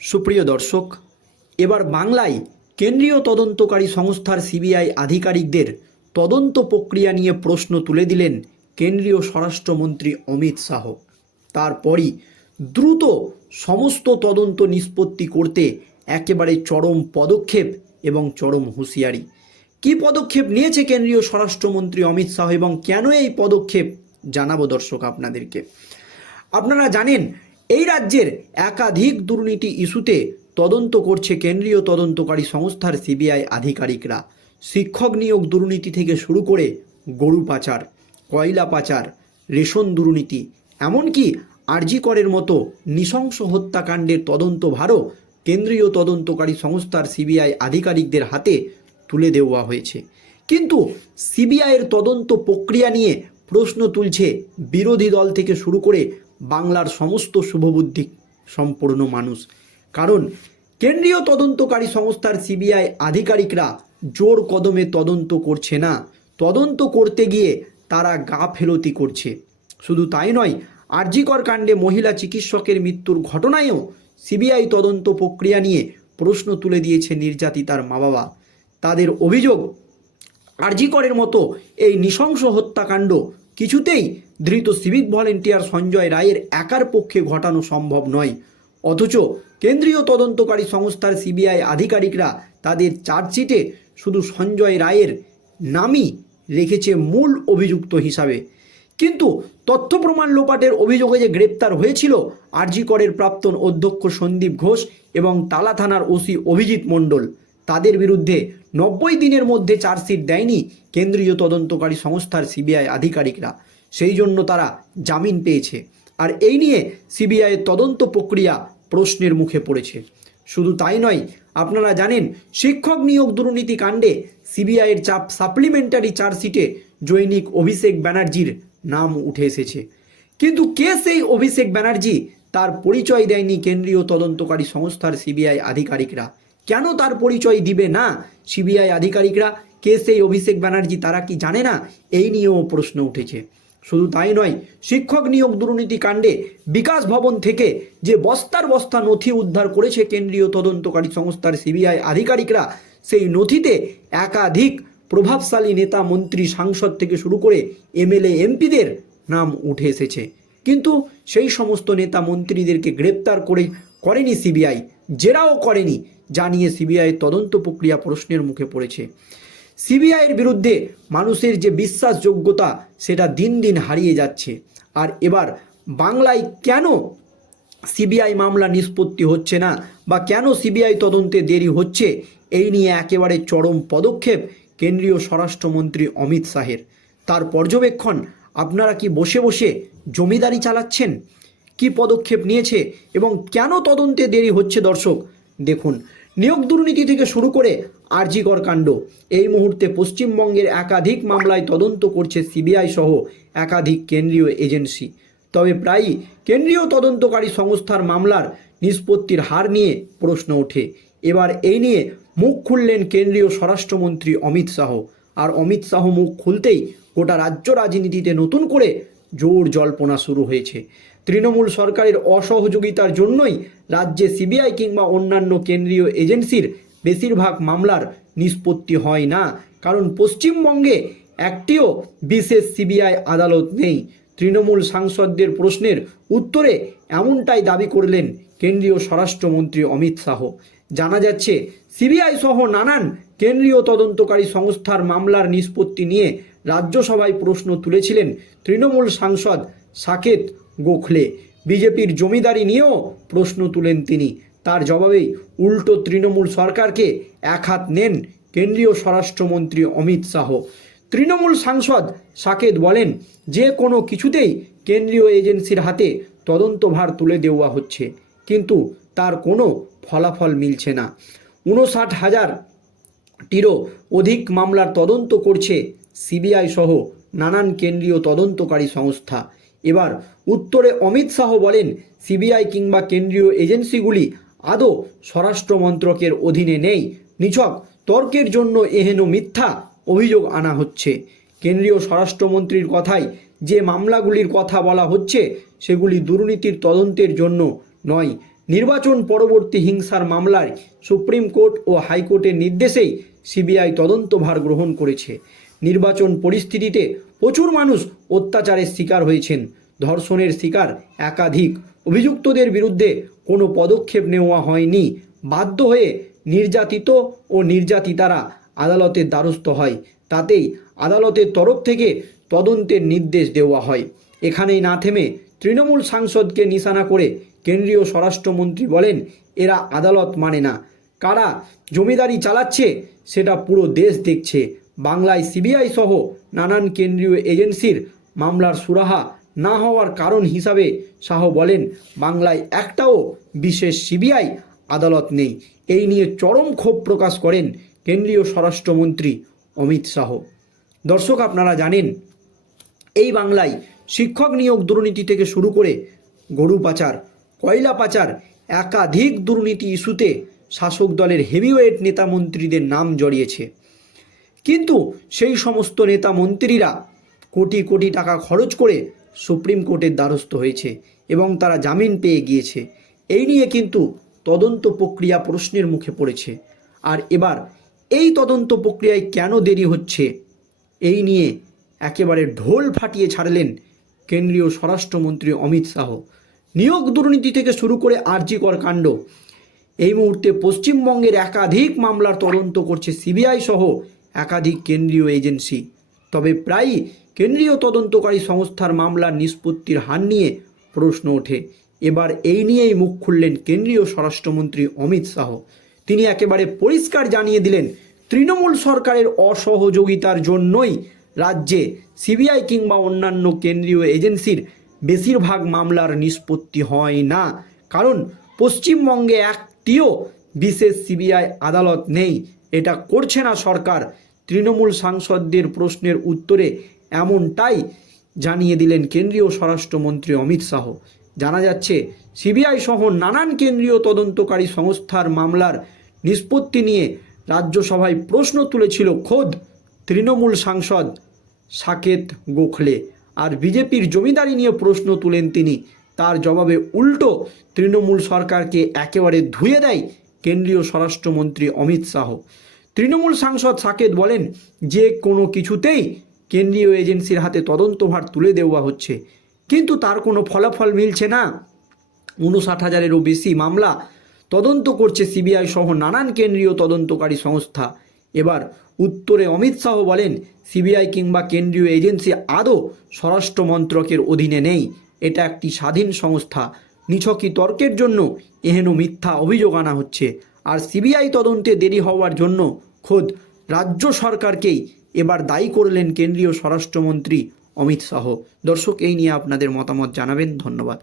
সুপ্রিয় দর্শক, এবার বাংলায় কেন্দ্রীয় তদন্তকারী সংস্থার সিবিআই আধিকারিকদের তদন্ত প্রক্রিয়া নিয়ে প্রশ্ন তুলে দিলেন কেন্দ্রীয় স্বরাষ্ট্রমন্ত্রী অমিত শাহ। তারপরই দ্রুত সমস্ত তদন্ত নিষ্পত্তি করতে একেবারে চরম পদক্ষেপ এবং চরম হুঁশিয়ারি। কী পদক্ষেপ নিয়েছে কেন্দ্রীয় স্বরাষ্ট্রমন্ত্রী অমিত শাহ এবং কেন এই পদক্ষেপ জানাব দর্শক আপনাদেরকে। আপনারা জানেন এই রাজ্যের একাধিক দুর্নীতি ইস্যুতে তদন্ত করছে কেন্দ্রীয় তদন্তকারী সংস্থার সিবিআই আধিকারিকরা। শিক্ষক নিয়োগ দুর্নীতি থেকে শুরু করে গরু পাচার, কয়লা পাচার, রেশন দুর্নীতি, এমনকি আরজি করের মতো নৃশংস হত্যাকাণ্ডের তদন্ত ভারও কেন্দ্রীয় তদন্তকারী সংস্থার সিবিআই আধিকারিকদের হাতে তুলে দেওয়া হয়েছে। কিন্তু সিবিআইয়ের তদন্ত প্রক্রিয়া নিয়ে প্রশ্ন তুলছে বিরোধী দল থেকে শুরু করে বাংলার সমস্ত শুভবুদ্ধি সম্পূর্ণ মানুষ। কারণ কেন্দ্রীয় তদন্তকারী সংস্থার সিবিআই আধিকারিকরা জোর কদমে তদন্ত করছে না। তদন্ত করতে গিয়ে তারা গা ফেরতি করছে। শুধু তাই নয়, আরজিকর কাণ্ডে মহিলা চিকিৎসকের মৃত্যুর ঘটনায়ও সিবিআই তদন্ত প্রক্রিয়া নিয়ে প্রশ্ন তুলে দিয়েছে নির্যাতিতার মা বাবা তাদের অভিযোগ, আরজিকরের মতো এই নৃশংস হত্যাকাণ্ড কিছুতেই ধৃত সিভিক ভলেন্টিয়ার সঞ্জয় রায়ের একার পক্ষে ঘটানো সম্ভব নয়। অথচ কেন্দ্রীয় তদন্তকারী সংস্থার সিবিআই আধিকারিকরা তাদের চার্জশিটে শুধু সঞ্জয় রায়ের নামই রেখেছে মূল অভিযুক্ত হিসাবে। কিন্তু তথ্য প্রমাণ লোপাটের অভিযোগে যে গ্রেপ্তার হয়েছিল, আরজি করের প্রাক্তন অধ্যক্ষ সন্দীপ ঘোষ এবং তালা থানার ওসি অভিজিৎ মণ্ডল। তাদের বিরুদ্ধে নব্বই দিনের মধ্যে চার্জশিট দেয়নি কেন্দ্রীয় তদন্তকারী সংস্থার সিবিআই আধিকারিকরা। সেই জন্য তারা জামিন পেয়েছে। আর এই নিয়ে সিবিআইয়ের তদন্ত প্রক্রিয়া প্রশ্নের মুখে পড়েছে। শুধু তাই নয়, আপনারা জানেন, শিক্ষক নিয়োগ দুর্নীতি কাণ্ডে সিবিআইয়ের চাপ সাপ্লিমেন্টারি চার্জশিটে জৈনিক অভিষেক ব্যানার্জির নাম উঠে এসেছে। কিন্তু কে সেই অভিষেক ব্যানার্জি, তার পরিচয় দেয়নি কেন্দ্রীয় তদন্তকারী সংস্থার সিবিআই আধিকারিকরা। কেন তার পরিচয় দিবে না? সিবিআই আধিকারিকরা, কে সেই অভিষেক ব্যানার্জি, তারা কি জানে না? এই নিয়েও প্রশ্ন উঠেছে। শুধু তাই নয়, শিক্ষক নিয়োগ দুর্নীতি কাণ্ডে বিকাশ ভবন থেকে যে বস্তার বস্তা নথি উদ্ধার করেছে কেন্দ্রীয় তদন্তকারী সংস্থার সিবিআই আধিকারিকরা, সেই নথিতে একাধিক প্রভাবশালী নেতা, মন্ত্রী, সাংসদ থেকে শুরু করে এমএলএ, এমপিদের নাম উঠে এসেছে। কিন্তু সেই সমস্ত নেতা, মন্ত্রীদেরকে গ্রেপ্তার করে করেনি সিবিআই, জেরাও করেনি। জানিয়ে সিবিআই তদন্ত প্রক্রিয়া প্রশ্নের মুখে পড়েছে। সিবিআইয়ের বিরুদ্ধে মানুষের যে বিশ্বাসযোগ্যতা, সেটা দিন দিন হারিয়ে যাচ্ছে। আর এবার বাংলায় কেন সিবিআই মামলা নিষ্পত্তি হচ্ছে না বা কেন সিবিআই তদন্তে দেরি হচ্ছে, এই নিয়ে একেবারে চরম পদক্ষেপ কেন্দ্রীয় স্বরাষ্ট্রমন্ত্রী অমিত শাহের। তার পর্যবেক্ষণ, আপনারা কি বসে বসে জমিদারি চালাচ্ছেন? কি পদক্ষেপ নিয়েছে এবং কেন তদন্তে দেরি হচ্ছে দর্শক, দেখুন। নিয়োগ দুর্নীতি থেকে শুরু করে আরজিকর কাণ্ড। এই মুহূর্তে পশ্চিমবঙ্গের একাধিক মামলায় তদন্ত করছে সিবিআই সহ একাধিক কেন্দ্রীয় এজেন্সি। তবে প্রায়ই কেন্দ্রীয় তদন্তকারী সংস্থার মামলার নিষ্পত্তির হার নিয়ে প্রশ্ন ওঠে। এবার এই নিয়ে মুখ খুললেন কেন্দ্রীয় স্বরাষ্ট্রমন্ত্রী অমিত শাহ। আর অমিত শাহ মুখ খুলতেই গোটা রাজ্য রাজনীতিতে নতুন করে জোর জল্পনা শুরু হয়েছে। তৃণমূল সরকারের অসহযোগিতার জন্যই রাজ্যে সিবিআই কিংবা অন্যান্য কেন্দ্রীয় এজেন্সির বেশিরভাগ মামলার নিষ্পত্তি হয় না। কারণ পশ্চিমবঙ্গে একটিও বিশেষ সিবিআই আদালত নেই। তৃণমূল সাংসদদের প্রশ্নের উত্তরে এমনটাই দাবি করলেন কেন্দ্রীয় স্বরাষ্ট্রমন্ত্রী অমিত শাহ। জানা যাচ্ছে, সিবিআই সহ নানান কেন্দ্রীয় তদন্তকারী সংস্থার মামলার নিষ্পত্তি নিয়ে রাজ্যসভায় প্রশ্ন তুলেছিলেন তৃণমূল সাংসদ সাকেত গোখলে। বিজেপির জমিদারি নিয়েও প্রশ্ন তুলেন তিনি। তার জবাবেই উল্টো তৃণমূল সরকারকে এক হাত নেন কেন্দ্রীয় স্বরাষ্ট্রমন্ত্রী অমিত শাহ। তৃণমূল সাংসদ সাকেত বলেন, যে কোনো কিছুতেই কেন্দ্রীয় এজেন্সির হাতে তদন্তভার তুলে দেওয়া হচ্ছে, কিন্তু তার কোনো ফলাফল মিলছে না। উনষাট হাজার টিরও অধিক মামলার তদন্ত করছে সিবিআই সহ নানান কেন্দ্রীয় তদন্তকারী সংস্থা। এবার উত্তরে অমিত শাহ বলেন, সিবিআই কিংবা কেন্দ্রীয় এজেন্সিগুলি আদৌ স্বরাষ্ট্র মন্ত্রকের অধীনে নেই। নিছক, তর্কের জন্য এহেন মিথ্যা অভিযোগ আনা হচ্ছে। কেন্দ্রীয় স্বরাষ্ট্রমন্ত্রীর কথায় যে মামলাগুলির কথা বলা হচ্ছে, সেগুলি দুর্নীতির তদন্তের জন্য নয়। নির্বাচন পরবর্তী হিংসার মামলায় সুপ্রিম কোর্ট ও হাইকোর্টের নির্দেশেই সিবিআই তদন্তভার গ্রহণ করেছে। নির্বাচন পরিস্থিতিতে প্রচুর মানুষ অত্যাচারের শিকার হয়েছেন। ধর্ষণের শিকার একাধিক। অভিযুক্তদের বিরুদ্ধে কোনো পদক্ষেপ নেওয়া হয়নি। বাধ্য হয়ে নির্যাতিত ও নির্যাতিতারা আদালতের দ্বারস্থ হয়। তাতেই আদালতের তরফ থেকে তদন্তের নির্দেশ দেওয়া হয়। এখানেই না থেমে তৃণমূল সাংসদকে নিশানা করে কেন্দ্রীয় স্বরাষ্ট্রমন্ত্রী বলেন, এরা আদালত মানে না। কারা জমিদারি চালাচ্ছে, সেটা পুরো দেশ দেখছে। বাংলায় সিবিআই সহ নানান কেন্দ্রীয় এজেন্সির মামলার সুরাহা না হওয়ার কারণ হিসাবে শাহ বলেন, বাংলায় একটাও বিশেষ সিবিআই আদালত নেই। এই নিয়ে চরম ক্ষোভ প্রকাশ করেন কেন্দ্রীয় স্বরাষ্ট্রমন্ত্রী অমিত শাহ। দর্শক, আপনারা জানেন, এই বাংলায় শিক্ষক নিয়োগ দুর্নীতি থেকে শুরু করে গরু পাচার, কয়লা পাচার, একাধিক দুর্নীতি ইস্যুতে শাসক দলের হেভিওয়েট নেতা মন্ত্রীদের নাম জড়িয়েছে। কিন্তু সেই সমস্ত নেতা মন্ত্রীরা কোটি কোটি টাকা খরচ করে সুপ্রিম কোর্টের দ্বারস্থ হয়েছে এবং তারা জামিন পেয়ে গিয়েছে। এই নিয়ে কিন্তু তদন্ত প্রক্রিয়া প্রশ্নের মুখে পড়েছে। আর এবার এই তদন্ত প্রক্রিয়ায় কেন দেরি হচ্ছে? এই নিয়ে একেবারে ঢোল ফাটিয়ে ছাড়লেন কেন্দ্রীয় স্বরাষ্ট্রমন্ত্রী অমিত শাহ। নিয়োগ দুর্নীতি থেকে শুরু করে আর্জিকর কাণ্ড। এই মুহূর্তে পশ্চিমবঙ্গের একাধিক মামলার তদন্ত করছে সিবিআই সহ একাধিক কেন্দ্রীয় এজেন্সি। তবে প্রায়ই কেন্দ্রীয় তদন্তকারী সংস্থার মামলার নিষ্পত্তির হার নিয়ে প্রশ্ন ওঠে। এবার এই নিয়েই মুখ খুললেন কেন্দ্রীয় স্বরাষ্ট্রমন্ত্রী অমিত শাহ। তিনি একেবারে পরিষ্কার জানিয়ে দিলেন, তৃণমূল সরকারের অসহযোগিতার জন্যই রাজ্যে সিবিআই কিংবা অন্যান্য কেন্দ্রীয় এজেন্সির বেশিরভাগ মামলার নিষ্পত্তি হয় না। কারণ পশ্চিমবঙ্গে একটিও বিশেষ সিবিআই আদালত নেই। এটা করছে না সরকার। তৃণমূল সাংসদদের প্রশ্নের উত্তরে এমনটাই জানিয়ে দিলেন কেন্দ্রীয় স্বরাষ্ট্রমন্ত্রী অমিত শাহ। জানা যাচ্ছে, সিবিআই সহ নানান কেন্দ্রীয় তদন্তকারী সংস্থার মামলার নিষ্পত্তি নিয়ে রাজ্যসভায় প্রশ্ন তুলেছিল খোদ তৃণমূল সাংসদ সাকেত গোখলে। আর বিজেপির জমিদারি নিয়ে প্রশ্ন তুলেন তিনি, তার জবাবে উল্টো তৃণমূল সরকারকে একেবারে ধুয়ে দেয় কেন্দ্রীয় স্বরাষ্ট্রমন্ত্রী অমিত শাহ। তৃণমূল সাংসদ সাকেত বলেন, যে কোনো কিছুতেই কেন্দ্রীয় এজেন্সির হাতে তদন্তভার তুলে দেওয়া হচ্ছে, কিন্তু তার কোনো ফলাফল মিলছে না। উনষাট হাজারেরও বেশি মামলা তদন্ত করছে সিবিআই সহ নানান কেন্দ্রীয় তদন্তকারী সংস্থা। এবার উত্তরে অমিত শাহ বলেন, সিবিআই কিংবা কেন্দ্রীয় এজেন্সি আদৌ স্বরাষ্ট্র মন্ত্রকের অধীনে নেই। এটা একটি স্বাধীন সংস্থা। নিছকি তর্কের জন্য এহেন মিথ্যা অভিযোগ আনা হচ্ছে। আর সিবিআই তদন্তে দেরি হওয়ার জন্য খোদ রাজ্য সরকারকেই এবার দায়ী করলেন কেন্দ্রীয় স্বরাষ্ট্রমন্ত্রী অমিত শাহ। দর্শক, এই নিয়ে আপনাদের মতামত জানাবেন। ধন্যবাদ।